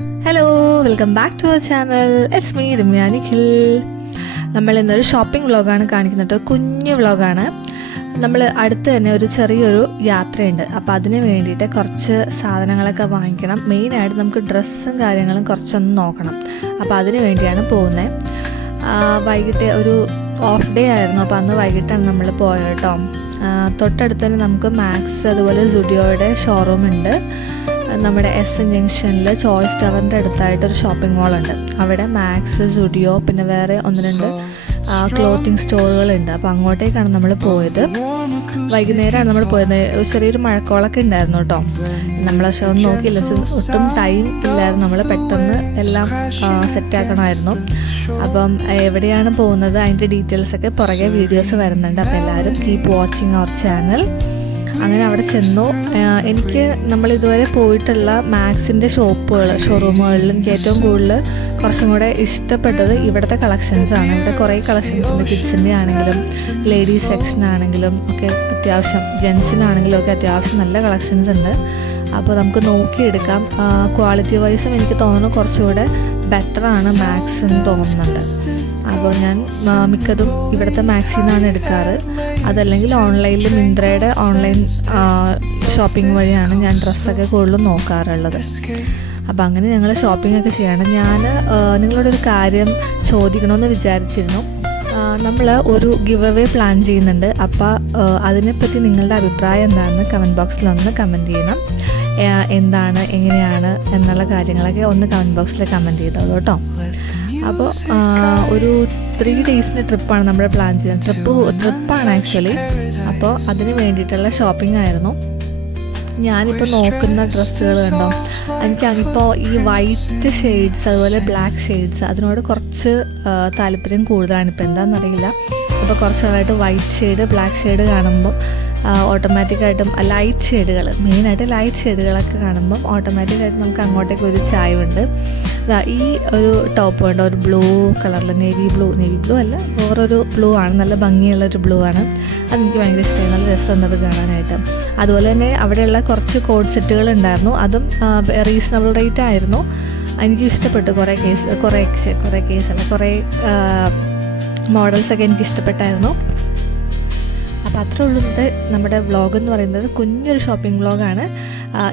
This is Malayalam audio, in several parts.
Hello, welcome back to our channel. It's me Ramya Nikhil. നമ്മൾ ഇന്നൊരു ഷോപ്പിംഗ് വ്ളോഗാണ് കാണിക്കുന്നത്. കുഞ്ഞു വ്ളോഗാണ്. നമ്മൾ അടുത്ത് തന്നെ ഒരു ചെറിയൊരു യാത്രയുണ്ട്. അപ്പോൾ അതിന് വേണ്ടിയിട്ട് കുറച്ച് സാധനങ്ങളൊക്കെ വാങ്ങിക്കണം. മെയിനായിട്ട് നമുക്ക് ഡ്രസ്സും കാര്യങ്ങളും കുറച്ചൊന്ന് നോക്കണം. അപ്പോൾ അതിന് വേണ്ടിയാണ് പോകുന്നത്. വൈകിട്ട് ഒരു ഓഫ് ഡേ ആയിരുന്നു. അപ്പോൾ അന്ന് വൈകിട്ടാണ് നമ്മൾ പോയത് കേട്ടോ. തൊട്ടടുത്ത് തന്നെ നമുക്ക് മാക്സ് അതുപോലെ സുഡിയോയുടെ ഷോറൂം ഉണ്ട്. നമ്മുടെ എസ് ജംഗ്ഷനിൽ ചോയ്സ് ടവറിൻ്റെ അടുത്തായിട്ടൊരു ഷോപ്പിംഗ് മോളുണ്ട്. അവിടെ മാക്സ്, സുഡിയോ, പിന്നെ വേറെ ഒന്ന് രണ്ട് ക്ലോത്തിങ് സ്റ്റോറുകളുണ്ട്. അപ്പോൾ അങ്ങോട്ടേക്കാണ് നമ്മൾ പോയത്. വൈകുന്നേരമാണ് നമ്മൾ പോയത്. ചെറിയൊരു മഴക്കോളൊക്കെ ഉണ്ടായിരുന്നു കേട്ടോ. നമ്മൾ പക്ഷെ ഒന്നും നോക്കിയില്ല, ഒട്ടും ടൈം ഇല്ലായിരുന്നു. നമ്മൾ പെട്ടെന്ന് എല്ലാം സെറ്റാക്കണമായിരുന്നു. അപ്പം എവിടെയാണ് പോകുന്നത് അതിൻ്റെ ഡീറ്റെയിൽസൊക്കെ പുറകെ വീഡിയോസ് വരുന്നുണ്ട്. അപ്പോൾ എല്ലാവരും കീപ്പ് വാച്ചിങ് അവർ ചാനൽ. അങ്ങനെ അവിടെ ചെന്നു. എനിക്ക് നമ്മളിതുവരെ പോയിട്ടുള്ള മാക്സിൻ്റെ ഷോറൂമുകളിൽ എനിക്ക് ഏറ്റവും കൂടുതൽ കുറച്ചും കൂടെ ഇഷ്ടപ്പെട്ടത് ഇവിടുത്തെ കളക്ഷൻസാണ്. ഇവിടെ കുറേ കളക്ഷൻസ് ഉണ്ട്. കിഡ്സിൻ്റെ ആണെങ്കിലും ലേഡീസ് സെക്ഷൻ ആണെങ്കിലും ഒക്കെ അത്യാവശ്യം, ജെൻസിനാണെങ്കിലും ഒക്കെ അത്യാവശ്യം നല്ല കളക്ഷൻസ് ഉണ്ട്. അപ്പോൾ നമുക്ക് നോക്കിയെടുക്കാം. ക്വാളിറ്റി വൈസും എനിക്ക് തോന്നുന്നു കുറച്ചുകൂടെ ബെറ്ററാണ് മാക്സ് എന്ന് തോന്നുന്നുണ്ട്. അപ്പോൾ ഞാൻ മിക്കതും ഇവിടുത്തെ മാക്സിൽ നിന്നാണ് എടുക്കാറ്. അതല്ലെങ്കിൽ ഓൺലൈനിൽ മിന്ത്രയുടെ ഓൺലൈൻ ഷോപ്പിംഗ് വഴിയാണ് ഞാൻ ഡ്രസ്സൊക്കെ കൂടുതലും നോക്കാറുള്ളത്. അപ്പോൾ അങ്ങനെ ഞങ്ങൾ ഷോപ്പിംഗ് ഒക്കെ ചെയ്യണം. ഞാൻ നിങ്ങളോടൊരു കാര്യം ചോദിക്കണമെന്ന് വിചാരിച്ചിരുന്നു. നമ്മൾ ഒരു ഗിവ് അവേ പ്ലാൻ ചെയ്യുന്നുണ്ട്. അപ്പോൾ അതിനെപ്പറ്റി നിങ്ങളുടെ അഭിപ്രായം എന്താണെന്ന് കമൻറ്റ് ബോക്സിലൊന്ന് കമൻറ്റ് ചെയ്യണം. എന്താണ്, എങ്ങനെയാണ് എന്നുള്ള കാര്യങ്ങളൊക്കെ ഒന്ന് കമൻറ്റ് ബോക്സിൽ കമൻറ്റ് ചെയ്തോളൂ കേട്ടോ. അപ്പോൾ ഒരു 3 ഡേയ്സിൻ്റെ ട്രിപ്പാണ് നമ്മൾ പ്ലാൻ ചെയ്യുന്നത്. ട്രിപ്പാണ് ആക്ച്വലി. അപ്പോൾ അതിന് വേണ്ടിയിട്ടുള്ള ഷോപ്പിംഗ് ആയിരുന്നു. ഞാനിപ്പോൾ നോക്കുന്ന ഡ്രസ്സുകൾ കണ്ടോ, എനിക്കാണിപ്പോൾ ഈ വൈറ്റ് ഷെയ്ഡ്സ് അതുപോലെ ബ്ലാക്ക് ഷെയ്ഡ്സ് അതിനോട് കുറച്ച് താല്പര്യം കൂടുതലാണ്. ഇപ്പോൾ എന്താണെന്നറിയില്ല. അപ്പോൾ കുറച്ചുകൂടായിട്ട് വൈറ്റ് ഷെയ്ഡ്, ബ്ലാക്ക് ഷെയ്ഡ് കാണുമ്പം ഓട്ടോമാറ്റിക്കായിട്ടും ലൈറ്റ് ഷെയ്ഡുകൾ, മെയിനായിട്ട് ലൈറ്റ് ഷെയ്ഡുകളൊക്കെ കാണുമ്പം ഓട്ടോമാറ്റിക്കായിട്ട് നമുക്ക് അങ്ങോട്ടേക്ക് ഒരു ചായവുണ്ട്. ഈ ഒരു ടോപ്പ് ഉണ്ട്, ഒരു ബ്ലൂ കളറിൽ, നേവി ബ്ലൂ അല്ല, വേറൊരു ബ്ലൂ ആണ്. നല്ല ഭംഗിയുള്ളൊരു ബ്ലൂ ആണ്. അതെനിക്ക് ഭയങ്കര ഇഷ്ടമായി. നല്ല രസമുണ്ട് അത് കാണാനായിട്ട്. അതുപോലെ തന്നെ അവിടെയുള്ള കുറച്ച് കോഡ് സെറ്റുകൾ ഉണ്ടായിരുന്നു. അതും റീസണബിൾ റേറ്റ് ആയിരുന്നു. എനിക്ക് ഇഷ്ടപ്പെട്ടു. കുറേ മോഡൽസൊക്കെ എനിക്ക് ഇഷ്ടപ്പെട്ടായിരുന്നു. അപ്പോൾ അത്രേ ഉള്ളത് നമ്മുടെ വ്ളോഗ് എന്ന് പറയുന്നത്. കുഞ്ഞൊരു ഷോപ്പിംഗ് വ്ളോഗാണ്.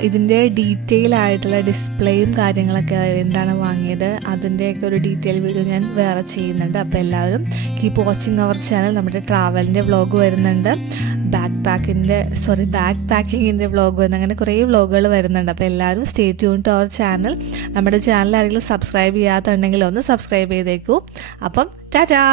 ഇതിൻ്റെ ഡീറ്റെയിൽ ആയിട്ടുള്ള ഡിസ്പ്ലേയും കാര്യങ്ങളൊക്കെ, എന്താണ് വാങ്ങിയത് അതിൻ്റെയൊക്കെ ഒരു ഡീറ്റെയിൽ വീഡിയോ ഞാൻ വേറെ ചെയ്യുന്നുണ്ട്. അപ്പോൾ എല്ലാവരും കീപ്പ് വാച്ചിങ് അവർ ചാനൽ. നമ്മുടെ ട്രാവലിൻ്റെ വ്ളോഗ് വരുന്നുണ്ട്, ബാക്ക് പാക്കിങ്ങിൻ്റെ വ്ളോഗ് വരുന്നുണ്ട്. അങ്ങനെ കുറേ വ്ളോഗുകൾ വരുന്നുണ്ട്. അപ്പോൾ എല്ലാവരും stay tune to our channel. നമ്മുടെ ചാനൽ ആരെങ്കിലും സബ്സ്ക്രൈബ് ചെയ്യാത്തുണ്ടെങ്കിൽ ഒന്ന് സബ്സ്ക്രൈബ് ചെയ്തേക്കൂ. അപ്പം ടാറ്റാ.